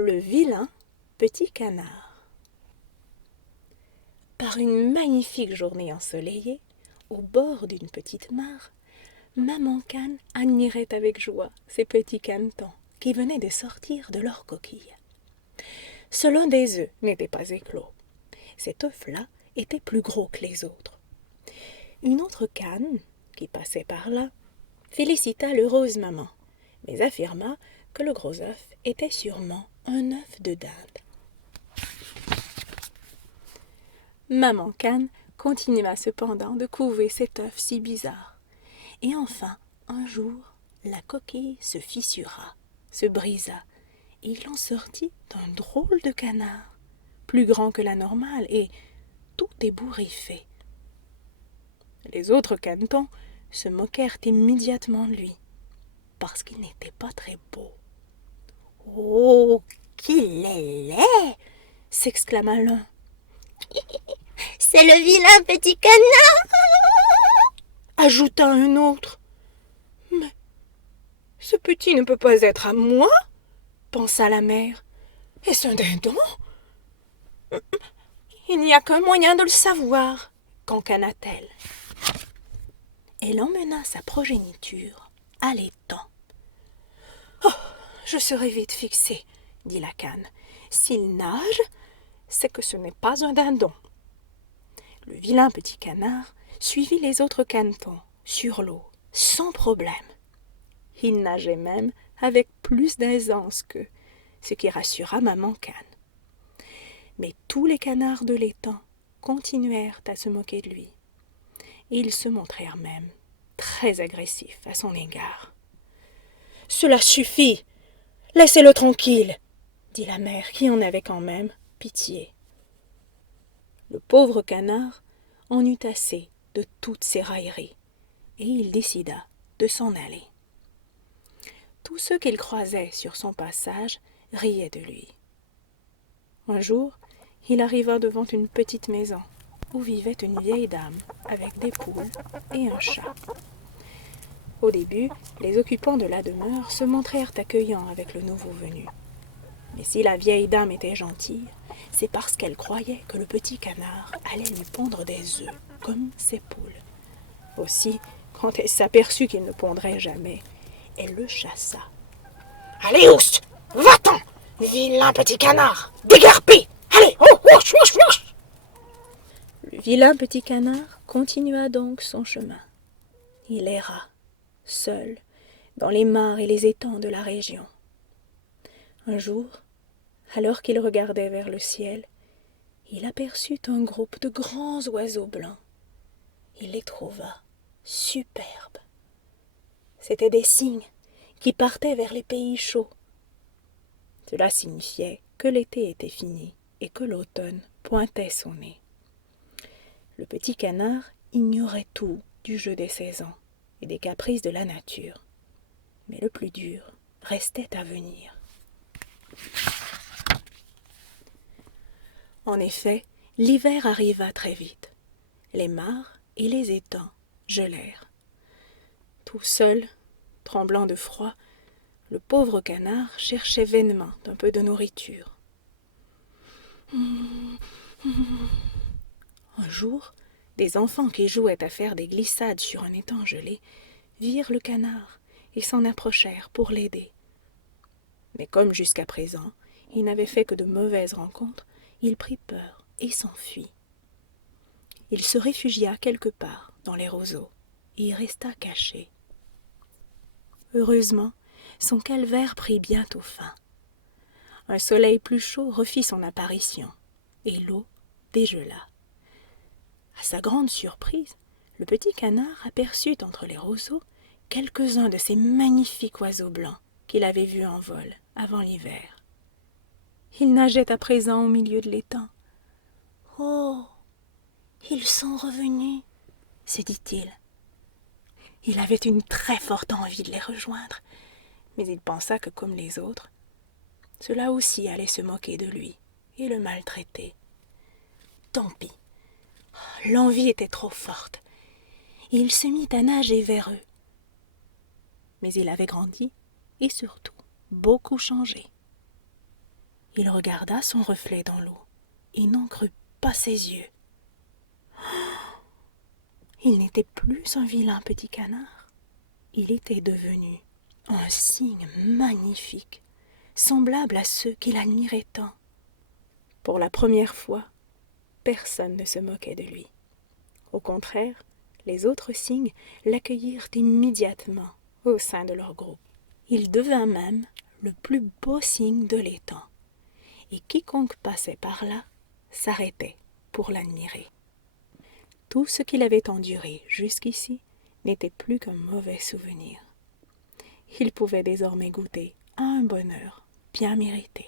Le vilain petit canard. Par une magnifique journée ensoleillée, au bord d'une petite mare, Maman Cane admirait avec joie ces petits canetons qui venaient de sortir de leur coquille. Seul un des œufs n'était pas éclos. Cet œuf-là était plus gros que les autres. Une autre cane, qui passait par là, félicita l'heureuse maman, mais affirma que le gros œuf était sûrement un œuf de dinde. Maman Cane continua cependant de couver cet œuf si bizarre. Et enfin, un jour, la coquille se fissura, se brisa, et il en sortit un drôle de canard, plus grand que la normale et tout ébouriffé. Les autres canetons se moquèrent immédiatement de lui, parce qu'il n'était pas très beau. « Oh, qu'il est laid !» s'exclama l'un. « C'est le vilain petit canard !» ajouta un autre. « Mais ce petit ne peut pas être à moi !» pensa la mère. « Est-ce un dindon ?»« Il n'y a qu'un moyen de le savoir, » cancana-t-elle. Elle emmena sa progéniture à l'étang. « Oh, je serai vite fixée, » dit la cane. « S'il nage, c'est que ce n'est pas un dindon. » Le vilain petit canard suivit les autres canetons sur l'eau, sans problème. Il nageait même avec plus d'aisance qu'eux, ce qui rassura Maman Cane. Mais tous les canards de l'étang continuèrent à se moquer de lui. Et ils se montrèrent même très agressifs à son égard. « Cela suffit, laissez-le tranquille, » dit la mère qui en avait quand même pitié. Le pauvre canard en eut assez de toutes ces railleries, et il décida de s'en aller. Tous ceux qu'il croisait sur son passage riaient de lui. Un jour, il arriva devant une petite maison où vivait une vieille dame avec des poules et un chat. Au début, les occupants de la demeure se montrèrent accueillants avec le nouveau venu. Mais si la vieille dame était gentille, c'est parce qu'elle croyait que le petit canard allait lui pondre des œufs, comme ses poules. Aussi, quand elle s'aperçut qu'il ne pondrait jamais, elle le chassa. « Allez, oust, va-t'en, vilain petit canard, déguerpi. Allez, ouch, ouch, ouch !» Le vilain petit canard continua donc son chemin. Il erra, seul, dans les mares et les étangs de la région. Un jour, alors qu'il regardait vers le ciel, il aperçut un groupe de grands oiseaux blancs. Il les trouva superbes. C'étaient des cygnes qui partaient vers les pays chauds. Cela signifiait que l'été était fini et que l'automne pointait son nez. Le petit canard ignorait tout du jeu des saisons et des caprices de la nature. Mais le plus dur restait à venir. En effet, l'hiver arriva très vite. Les mares et les étangs gelèrent. Tout seul, tremblant de froid, le pauvre canard cherchait vainement un peu de nourriture. Un jour, des enfants qui jouaient à faire des glissades sur un étang gelé virent le canard et s'en approchèrent pour l'aider. Mais comme jusqu'à présent, il n'avait fait que de mauvaises rencontres, il prit peur et s'enfuit. Il se réfugia quelque part dans les roseaux et y resta caché. Heureusement, son calvaire prit bientôt fin. Un soleil plus chaud refit son apparition et l'eau dégela. À sa grande surprise, le petit canard aperçut entre les roseaux quelques-uns de ces magnifiques oiseaux blancs qu'il avait vus en vol avant l'hiver. Ils nageaient à présent au milieu de l'étang. « Oh, ils sont revenus !» se dit-il. Il avait une très forte envie de les rejoindre, mais il pensa que comme les autres, cela aussi allait se moquer de lui et le maltraiter. Tant pis, l'envie était trop forte, et il se mit à nager vers eux. Mais il avait grandi et surtout beaucoup changé. Il regarda son reflet dans l'eau et n'en crut pas ses yeux. Il n'était plus un vilain petit canard. Il était devenu un cygne magnifique, semblable à ceux qu'il admirait tant. Pour la première fois, personne ne se moquait de lui. Au contraire, les autres cygnes l'accueillirent immédiatement au sein de leur groupe. Il devint même le plus beau cygne de l'étang, et quiconque passait par là s'arrêtait pour l'admirer. Tout ce qu'il avait enduré jusqu'ici n'était plus qu'un mauvais souvenir. Il pouvait désormais goûter à un bonheur bien mérité.